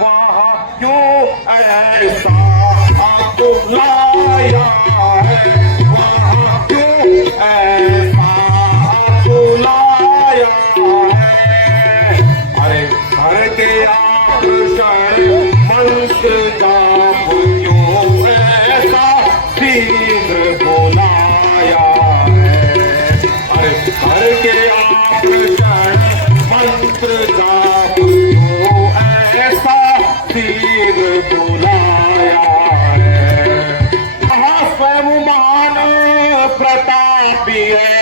वहाँ क्यों ऐसा आपको लाया है, वहाँ क्यों ऐसा आपको लाया है। अरे घर के आभूषण मंत्र जाप क्यों ऐसा शीघ्र बुलाया है। अरे घर के आभूषण मंत्र जाप क्यों ऐसा शीघ्र बुलाया है। वहाँ स्वयं महान प्रतापी है,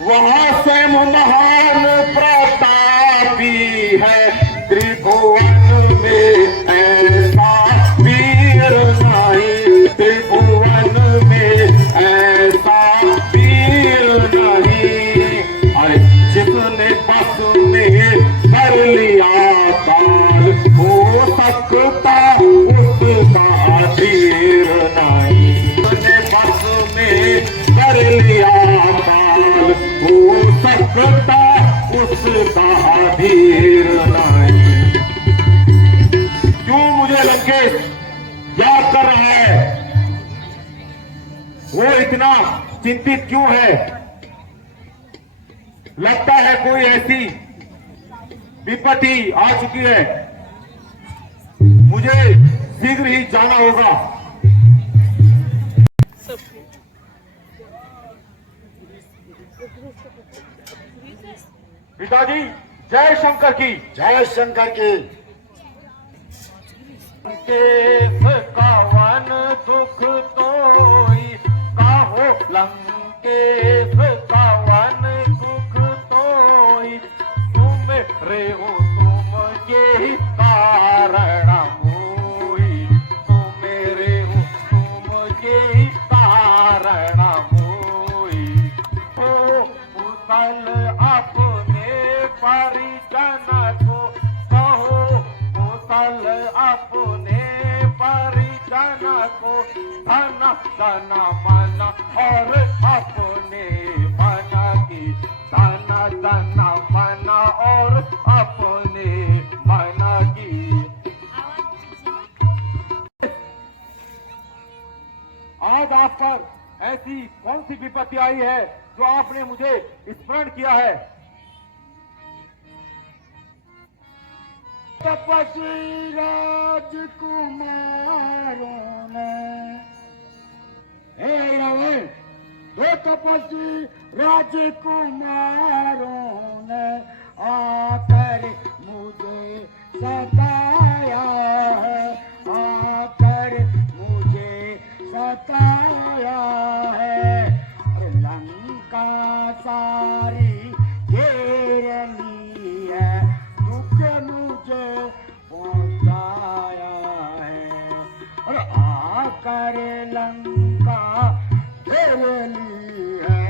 वहाँ स्वयं महान प्रतापी है। त्रिभुवन में ऐसा वीर नहीं, त्रिभुवन में ऐसा वीर नहीं। अरे जिसने बस में कर लिया काल, हो सकता उसका धीर नहीं। जिसने बस में कर लिया काल, हो सकता उसका धीर नहीं। क्यों मुझे लंकेश याद कर रहा है, वो इतना चिंतित क्यों है। लगता है कोई ऐसी विपत्ति आ चुकी है, मुझे शीघ्र ही जाना होगा। पिताजी जय शंकर की, जय शंकर की। लंकेश का वन दुख तोई काहो, लंकेश का वन दुख तोई। तुम रे हो तुम के कारण मोई, तुम रे हो तुम के कारण मोई। हो कुशल अपने परिजन को कहो, कुशल अपने परिजन को। धन धन मन और अपने मन की, धन धन मन और अपने मन की। आज आप पर ऐसी कौन सी विपत्ति आई है जो आपने मुझे स्मरण किया है। तपस्वी राजकुमारों ने, हे रावण, दो तपस्वी राजकुमारों ने आकर मुझे सताया है, आकर मुझे सताया है। लंका सारी घेर ली है, दुख मुझे पहुंचाया है। और आकर लंका घेर ली है,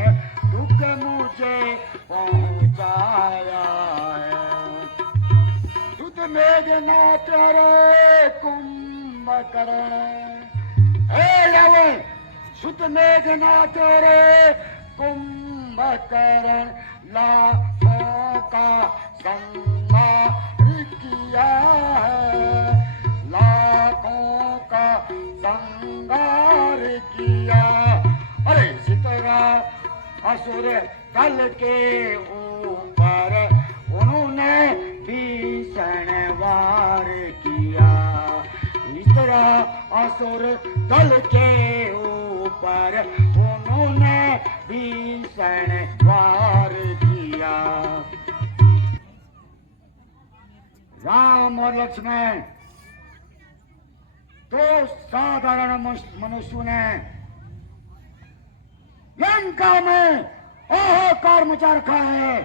दुख मुझे पहुंचाया है। युद्ध मेघनाथ रे कुंभकर्ण, हे रावण, सुत मेघनाथ रे कुंभकर्ण। लाखों का संहार किया है, लाखों का संहार किया। अरे इसी तरह असुर दल के ऊपर उन्होंने भीषण वार किया। इस तरह असुर दल के ऊपर उन्होंने भीषण वार किया। राम और लक्ष्मण दो साधारण मनुष्यों ने लंका में हाहाकार मचा रखा है।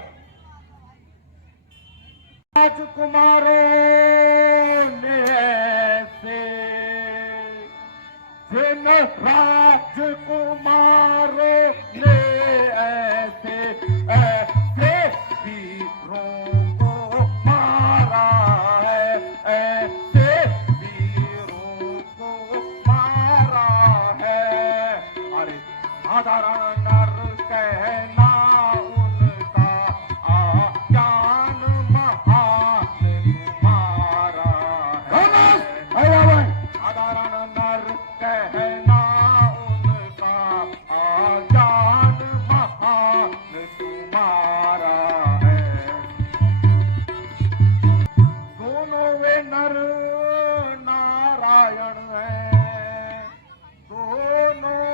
राजकुमारों ने ऐसे, जिन राजकुमारों ने ऐसे ऐसे वीरों को मारा है, ऐसे वीरों को मारा है। अरे साधारण नर कहना उनका, ज्ञान महान तुम्हारा नर नारायण हैं, दोनों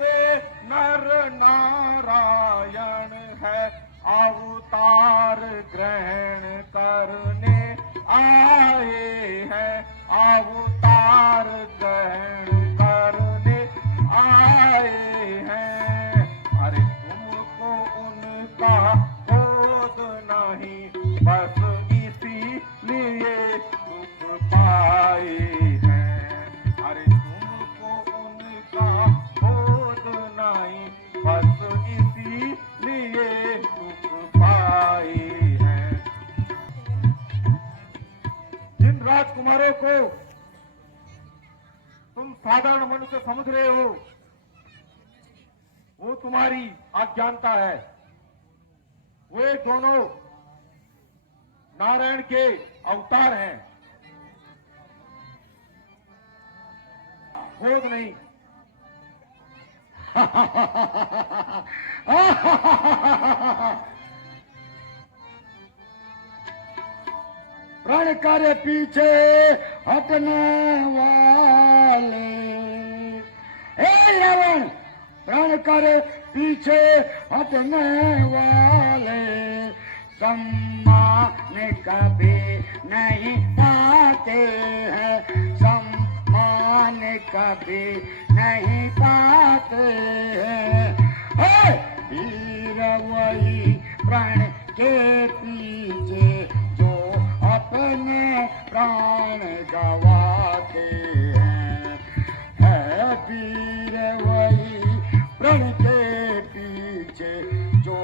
वे नर नारायण है, अवतार ग्रहण करने आए हैं, अवतार ग्रहण करने आए हैं। अरे तुमको उनका बोध नहीं, बस इसीलिए दुख पाए हैं। अरे तुमको उनका बोध नहीं, बस इसीलिए दुख पाए हैं। जिन राजकुमारों को तुम साधारण मनुष्य समझ रहे हो, वो तुम्हारी अज्ञानता है। वे दोनों नारायण के अवतार हैं, बोध नहीं। प्रण करे पीछे हटने वाले, हे रावण, प्रण करे पीछे हटने वाले, सम्मान कभी नहीं पाते हैं, सम्मान कभी नहीं पाते हैं। हे वीर वही प्रण के पीछे जो अपने प्राण गवाते हैं, है वीर वही प्रण के पीछे जो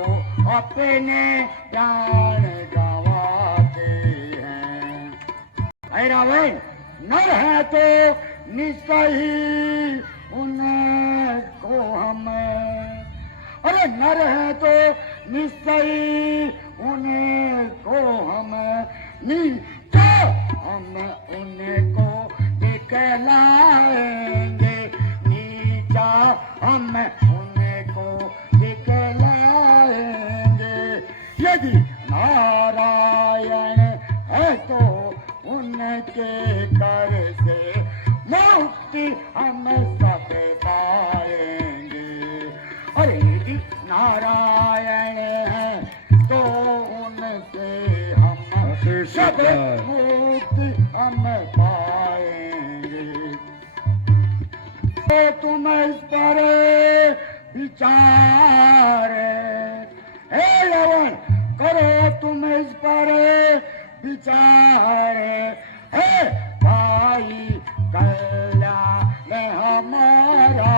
अपने प्राण गवाते हैं। ऐ रावण, नर है तो निश्चय ही उनको हम, अरे नर है तो निश्चय उनको हम, नीचा हम उनको दिखलाएंगे, नीचा हम उनको दिखलाएंगे। यदि नारायण है तो उनके कर से मुक्ति हम सब पाएंगे। अरे यदि नारायण है तो उनसे हम सब मुक्ति हम पाएंगे। तो तुम इस पर विचार, हे रावण, करो तुम इस पर विचार, है भाई कल्याण हमारा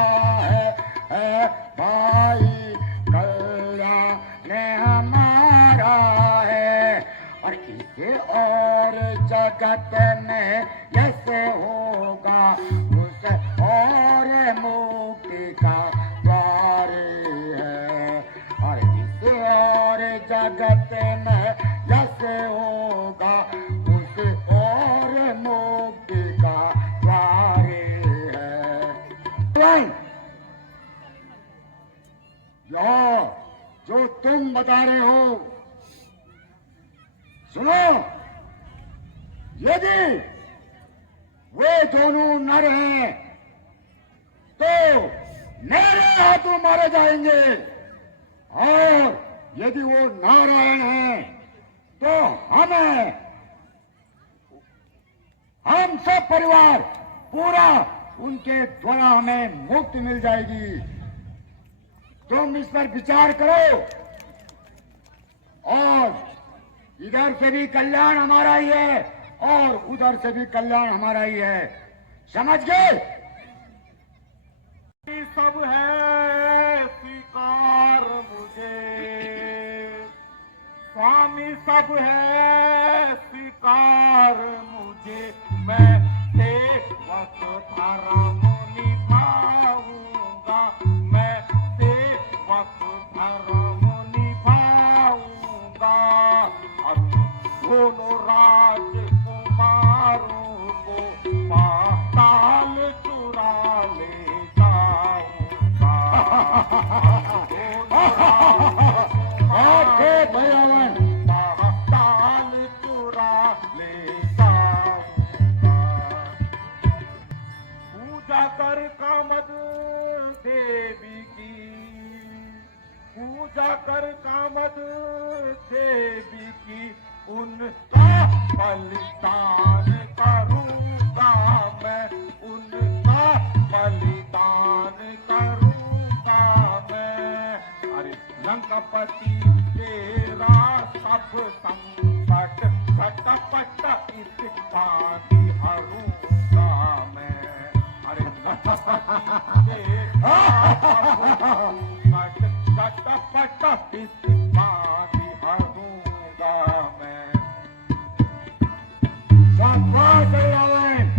है भाई कल्याण हमारा है। और इसे और जगत में जैसे होगा उस और मुक्ति का द्वार है। और इसे और जगत में जैसे होगा उस और मुक्ति का द्वार है। जो तुम बता रहे हो सुनो, यदि वे दोनों नर हैं तो मेरे हाथों मारे जाएंगे, और यदि वो नारायण हैं तो हम सब परिवार पूरा उनके द्वारा हमें मुक्ति मिल जाएगी। तुम इस पर विचार करो, और इधर से भी कल्याण हमारा ही है और उधर से भी कल्याण हमारा ही है, समझ गए? सब है स्वीकार मुझे, स्वामी सब है स्वीकार मुझे, मैं सेवक धर्म निभाऊंगा, मैं सेवक धर्म निभाऊंगा। और दोनों राजकुमारों को पाताल चुरा ले जाऊंगा। पाताल चुरा ले जाऊंगा। जाकर कामद देवी की, पूजा कर कामद देवी की, उनका बलिदान करूंगा मैं, उनका बलिदान करूंगा मैं। अरे लंकापति तेरा सब संकट झटपट इस भांति हरूंगा मैं। अरे लंकापति तेरा सब संकट झटपट इस भांति हरूंगा मैं। शाबाश है रावण।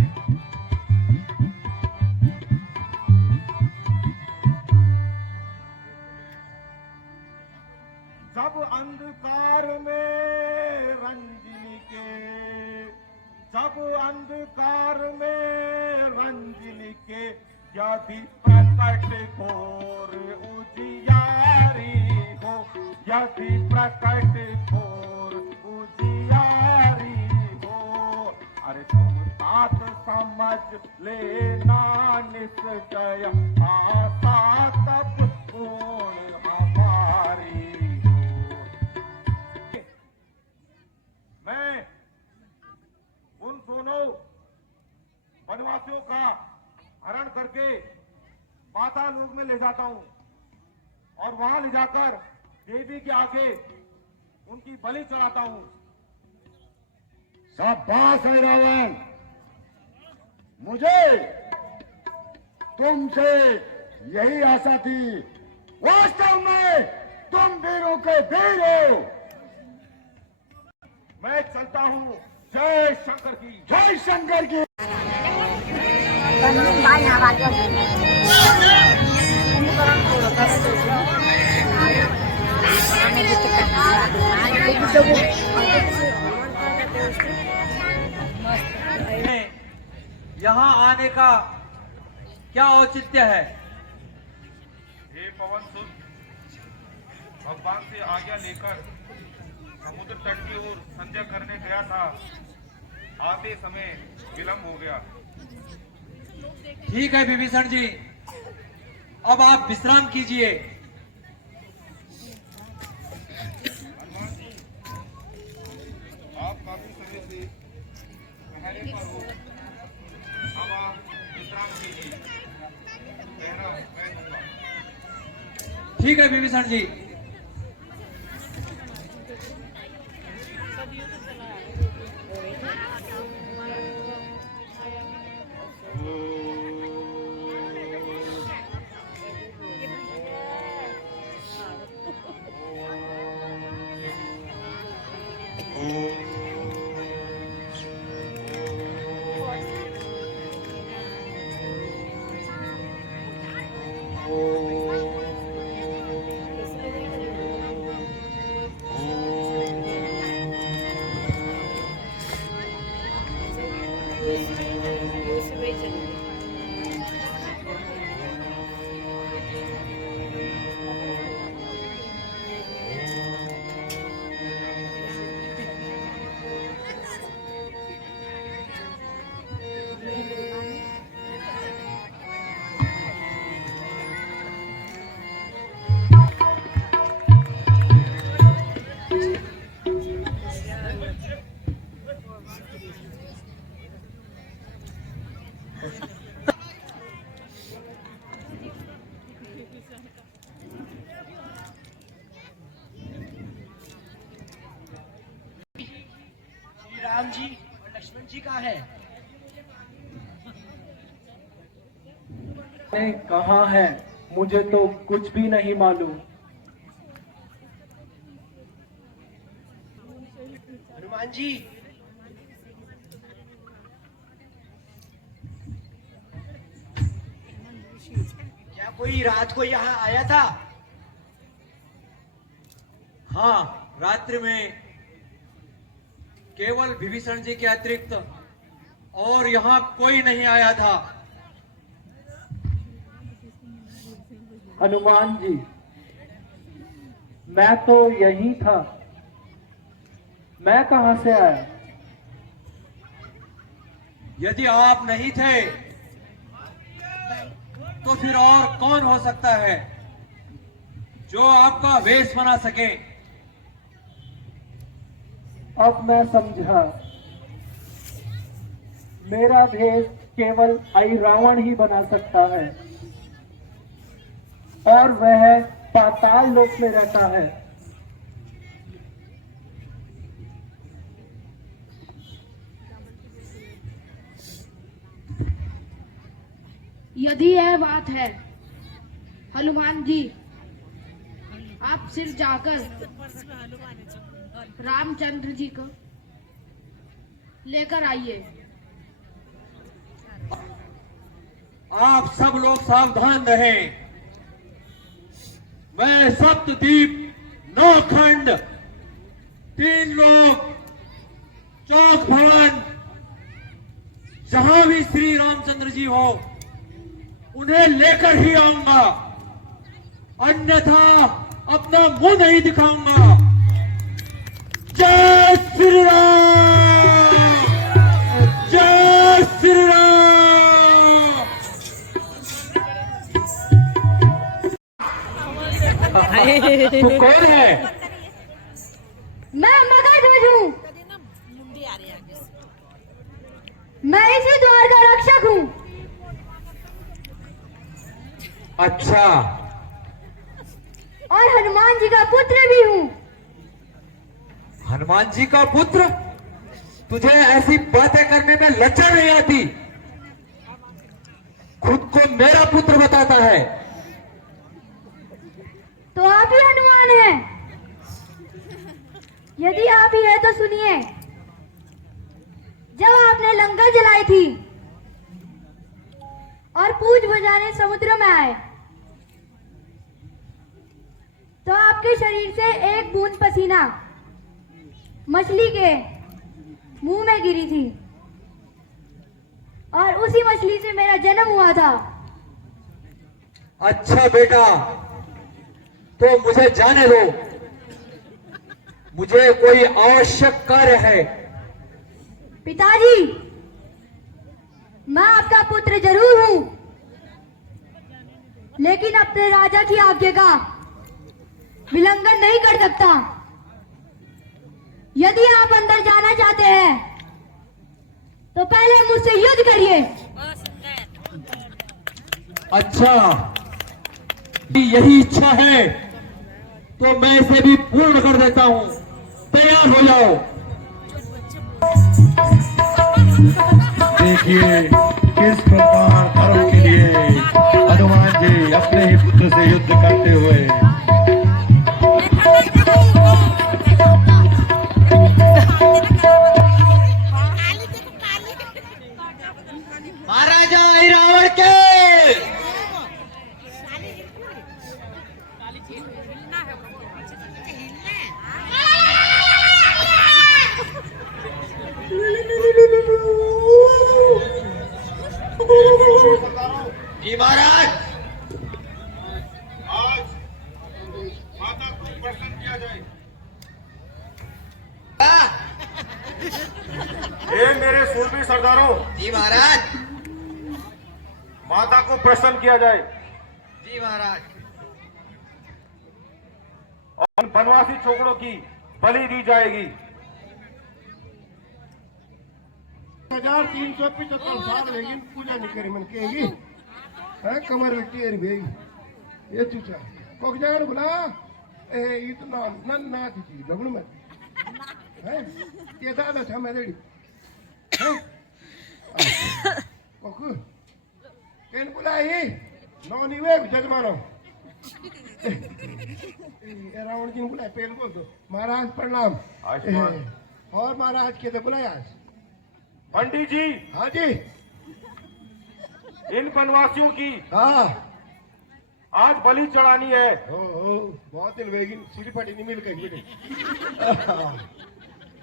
जब अंधकार में रंजनी के, जब अंधकार में रंजनी के, यदि प्रकट घोर उजियारी हो, यदि प्रकट घोर उजियारी हो। अरे तुम साथ समझ लेना निश्चय, आशा तब पूर्ण हमारी। मैं उन दोनों वनवासियों का हरण करके पाताल लोक में ले जाता हूं और वहां ले जाकर देवी के आगे उनकी बलि चढ़ाता हूं। शाबाश है रावण। मुझे तुमसे यही आशा थी। वास्तव में तुम वीरों के वीर हो। मैं चलता हूं। जय शंकर की। जय शंकर की। यहाँ आने का क्या औचित्य है? हे पवन सुत, भगवान से आज्ञा लेकर समुद्र तट की ओर संध्या करने गया था। आते समय विलंब हो गया। ठीक है विभीषण जी, अब आप विश्राम कीजिए। आप काफी समय से पहरे पर हो, अब आप विश्राम कीजिए। पहरा मैं दूंगा। ठीक है विभीषण जी। राम जी और लक्ष्मण जी कहाँ है? कहाँ है मुझे तो कुछ भी नहीं मालूम। हनुमान जी, क्या कोई रात को यहाँ आया था? हाँ, रात्रि में केवल विभीषण जी के अतिरिक्त और यहाँ कोई नहीं आया था। हनुमान जी, मैं तो यही था, मैं कहां से आया? यदि आप नहीं थे तो फिर और कौन हो सकता है जो आपका वेश बना सके? अब मैं समझा। मेरा भेष केवल आई रावण ही बना सकता है, और वह पाताल लोक में रहता है। यदि यह बात है, हनुमान जी, आप सिर्फ जाकर रामचंद्र जी को लेकर आइए। आप सब लोग सावधान रहें। मैं सप्तद्वीप, 9 खंड, 3 लोक, चौक भवन, जहां भी श्री रामचंद्र जी हो, उन्हें लेकर ही आऊंगा, अन्यथा अपना मुंह नहीं दिखाऊंगा। जय श्री राम, जय श्री राम। तू कौन है? मैं मगध हूँ। मैं इसी द्वार का रक्षक हूँ। अच्छा, और हनुमान जी का पुत्र भी हूँ। हनुमान जी का पुत्र? तुझे ऐसी बातें करने में लज्जा नहीं आती? खुद को मेरा पुत्र बताता है। तो आप ही हनुमान हैं? यदि आप ही है तो सुनिए। जब आपने लंका जलाई थी और पूज बजाने समुद्र में आए, तो आपके शरीर से एक बूंद पसीना मछली के मुंह में गिरी थी, और उसी मछली से मेरा जन्म हुआ था। अच्छा बेटा, तो मुझे जाने दो। मुझे कोई आवश्यक कार्य है। पिताजी, मैं आपका पुत्र जरूर हूं, लेकिन अपने राजा की आज्ञा का उल्लंघन नहीं कर सकता। यदि आप अंदर जाना चाहते हैं, तो पहले मुझसे युद्ध करिए। अच्छा, यही इच्छा है तो मैं इसे भी पूर्ण कर देता हूं। तैयार हो जाओ। देखिए किस प्रकार धर्म के लिए हनुमान जी अपने ही पुत्र से युद्ध करते हुए। महाराजा रावण के जी महाराज। आज माता को प्रसन्न किया जाए। हे मेरे सूरबीर सरदारों, जी महाराज। माता को प्रसन्न किया जाए जी महाराज। और वनवासी छोकरों की बलि दी जाएगी। 1375 साल लेकिन पूजा नहीं करी मन के है कमर मिट्टी एरी बेगी ये चूचा कोक जान बुला ए इतना नन्ना थी लगन में है ये दादा था मैं रेडी है कोक केन बुलाई नो नीवे जजमानो ए रावण जी ने बुलाया पेल बोल दो महाराज प्रणाम। और महाराज के तो बुलाया पंडित जी। हाँ जी। इन वनवासियों की हाँ आज बलि चढ़ानी है। बहुत दिन वेगी सीढ़ी पटी नहीं मिल गई।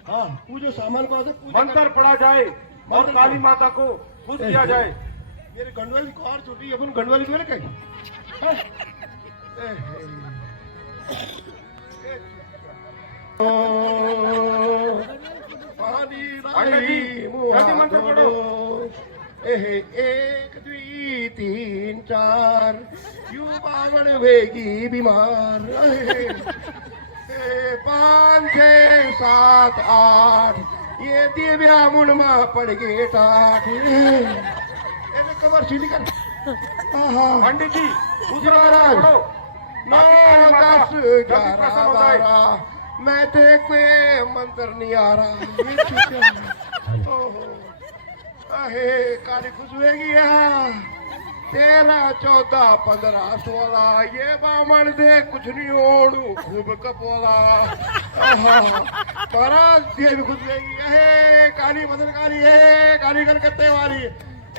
हाँ पूजो सामान को मंत्र पढ़ा जाए और काली माता को खुश किया जाए। मेरे गंडवाली को और छोटी अपन गंडवाली को कहीं पानी मंत्र पढ़ो। एहे 1 2 3 4 यू बावण वेगी बीमार 5 6 7 8 ये दिव्या मुनमा पड़ गए टाट कमर सीधी कर पंडित जी दूसरा महाराज पढ़ो। 9 माता, 10 जल्दी 11 प्रसन्न हो जाए। 12 मैं तो कोई मंत्र नहीं आ रहा ये चीज़ ओहो अहे काली खुशबेगी 13 14 15 16 ये बामण दे कुछ नहीं ओढ़ू खूब कपोला महाराज ये भी खुशबेगी अहे काली बदन काली है काली कलकत्ते वाली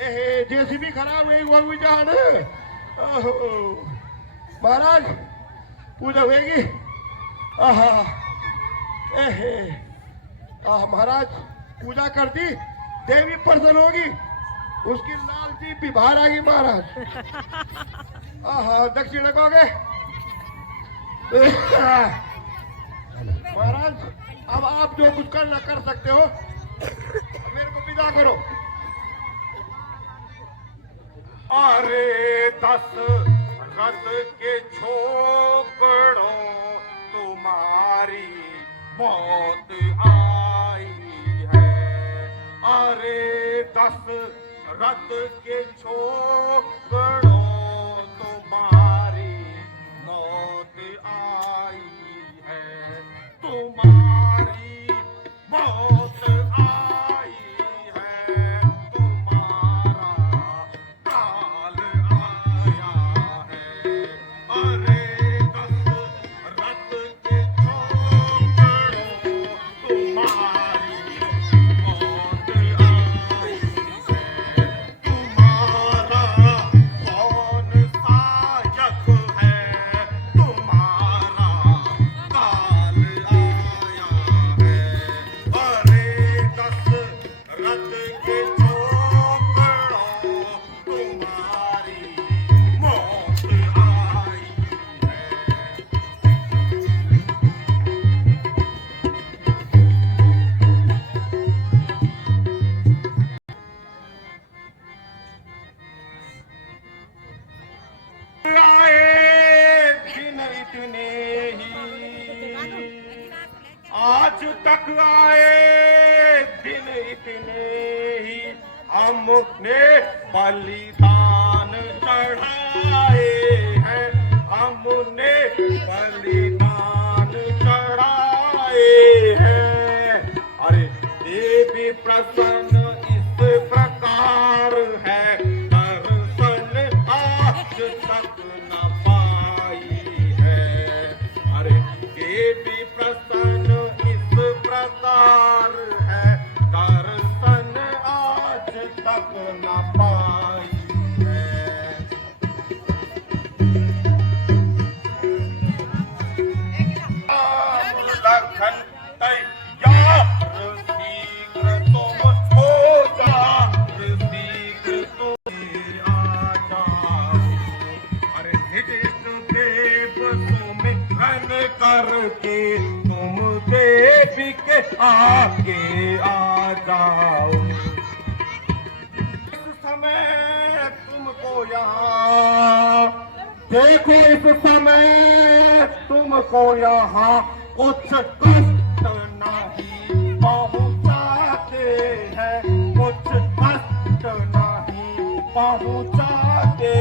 एहे जेसीबी खराब हुई वो भी जान ओहो महाराज पूजा होगी आहा एहे महाराज पूजा कर दी देवी प्रसन्न होगी उसकी लाल जी भी बाहर आ गई महाराज आहा दक्षिण रखोगे महाराज अब आप जो कुछ करना कर सकते हो मेरे को विदा करो अरे 10 रथ के छोकड़ों तुम्हारी मौत आई है। अरे 10 रथ के छोकड़ों तुम्हारी मौत आई है। तुम्हारी मौत आई है। तुम्हारा काल आया है। अरे 10 रथ के छोकड़ों तुम्हारी मौत आई है। तुम्हारा कौन सहायक है। तुम्हारा काल आया है। अरे 10 रथ के छोकड़ों तुम्हारी मौत आई है। आए दिन इतने ही आज तक आए दिन इतने ही हमने बलिदान चढ़ाए हैं। हमने बलिदान चढ़ाए हैं। अरे देवी प्रसन्न इस प्रकार है दर्शन आज तक न पाई है। अरे देवी प्रसन्न इस प्रकार है दर्शन आज तक न पाई है। लखन तैयार शीघ्र तुम हो जा शीघ्र तुम आ जाओ। अरे निज देव सुमिरन करके तुम देवी के आगे आ जाओ। इस समय तुमको यहाँ देखो इस समय तुमको यहाँ कुछ कष्ट नहीं पहुँचाते हैं। कुछ कष्ट नहीं पहुँचाते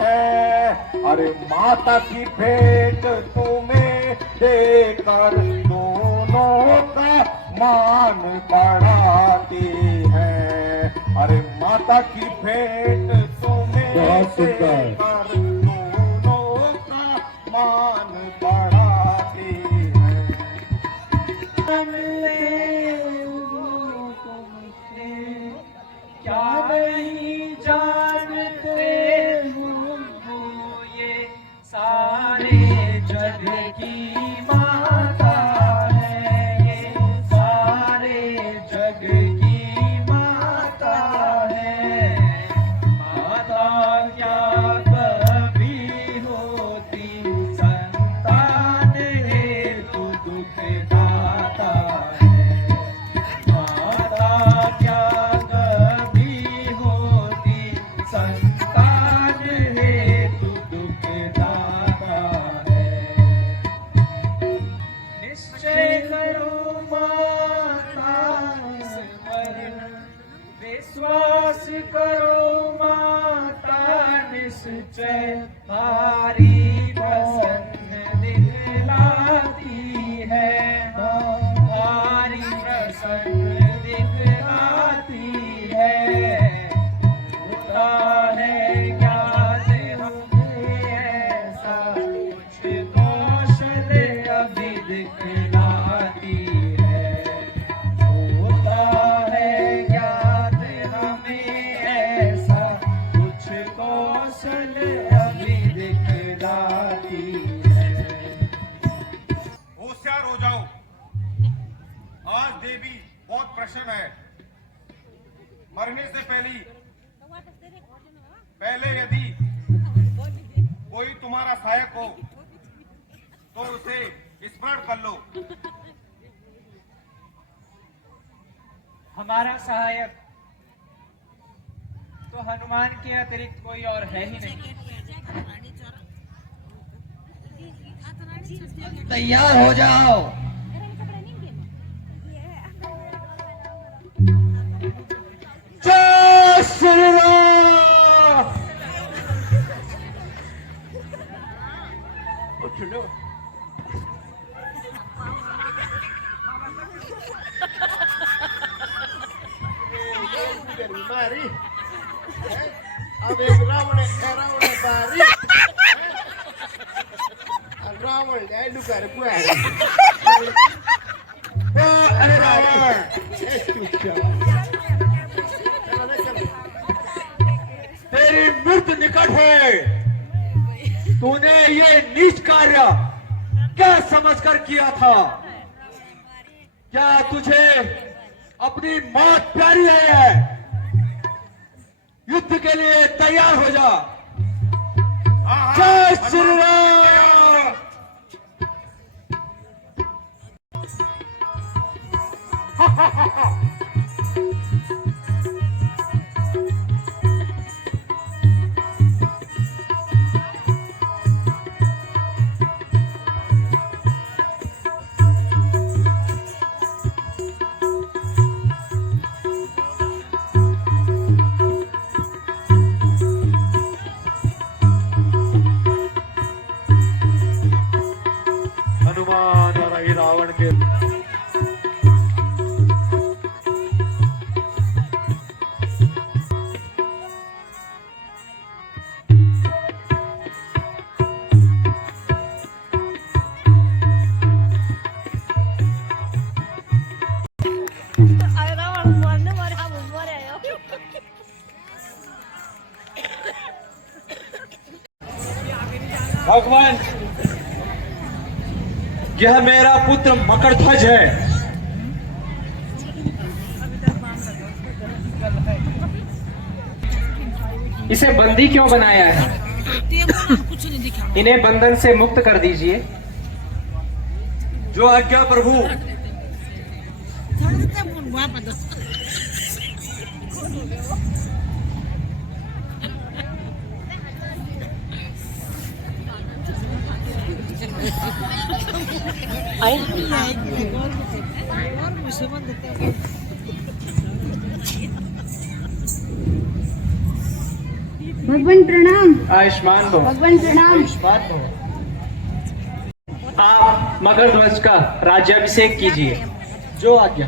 हैं। अरे माता की भेंट तुम्हें देकर दोनों का मान बढ़ाती है। अरे माता की भेंट तुम्हें बहुत सुंदर। देकर दोनों का मान बढ़ाती है। क्या नहीं जानते हो ये सारे जग की माता है। ये सारे जग की माता है। माता क्या कभी होती संसार विश्वास करो माता निश्चय हमारी प्रसन्न दिखलाती है, हमारी प्रसन्न दिखलाती है। होता है ज्ञात हमें ऐसा कुछ कौशल अभी दिखलाती है। होता है ज्ञात हमें ऐसा कुछ कौशल अभी दिखलाती है। होशियार हो जाओ, आज देवी बहुत प्रसन्न है। मरने से पहले यदि कोई तुम्हारा सहायक हो तो उसे स्मरण कर लो। हमारा सहायक तो हनुमान के अतिरिक्त कोई और है ही नहीं। तैयार हो जाओ। जय श्री राम। मारी अब एक रावण बारी रावण जाए लुकार तेरी मृत्यु निकट है। तूने ये नीच कार्य क्या समझकर किया था? क्या तुझे अपनी मौत प्यारी है? युद्ध के लिए तैयार हो जा। जय श्री राम। हनुमान और ही रावण के भगवान, यह मेरा पुत्र मकरध्वज है। इसे बंदी क्यों बनाया है? इन्हें बंधन से मुक्त कर दीजिए। जो आज्ञा प्रभु। भगवान प्रणाम। आयुष्मान भव। भगवान प्रणाम। आयुष्मान भव। आप मकरध्वज का राज्याभिषेक कीजिए। जो आज्ञा।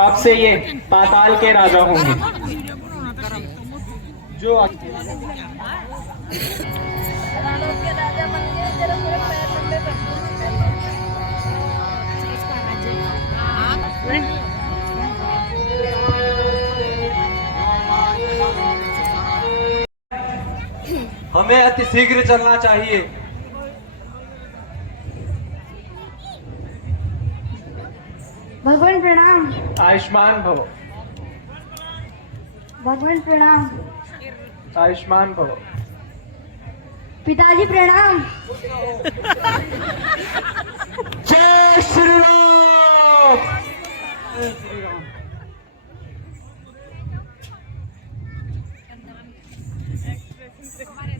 आपसे ये पाताल के राजा होंगे। जो आज्ञा। हमें अति शीघ्र चलना चाहिए। भगवान प्रणाम। आयुष्मान भव। भगवान प्रणाम। आयुष्मान भव। पिताजी प्रणाम। जय श्री राम। जय श्री राम। हमारे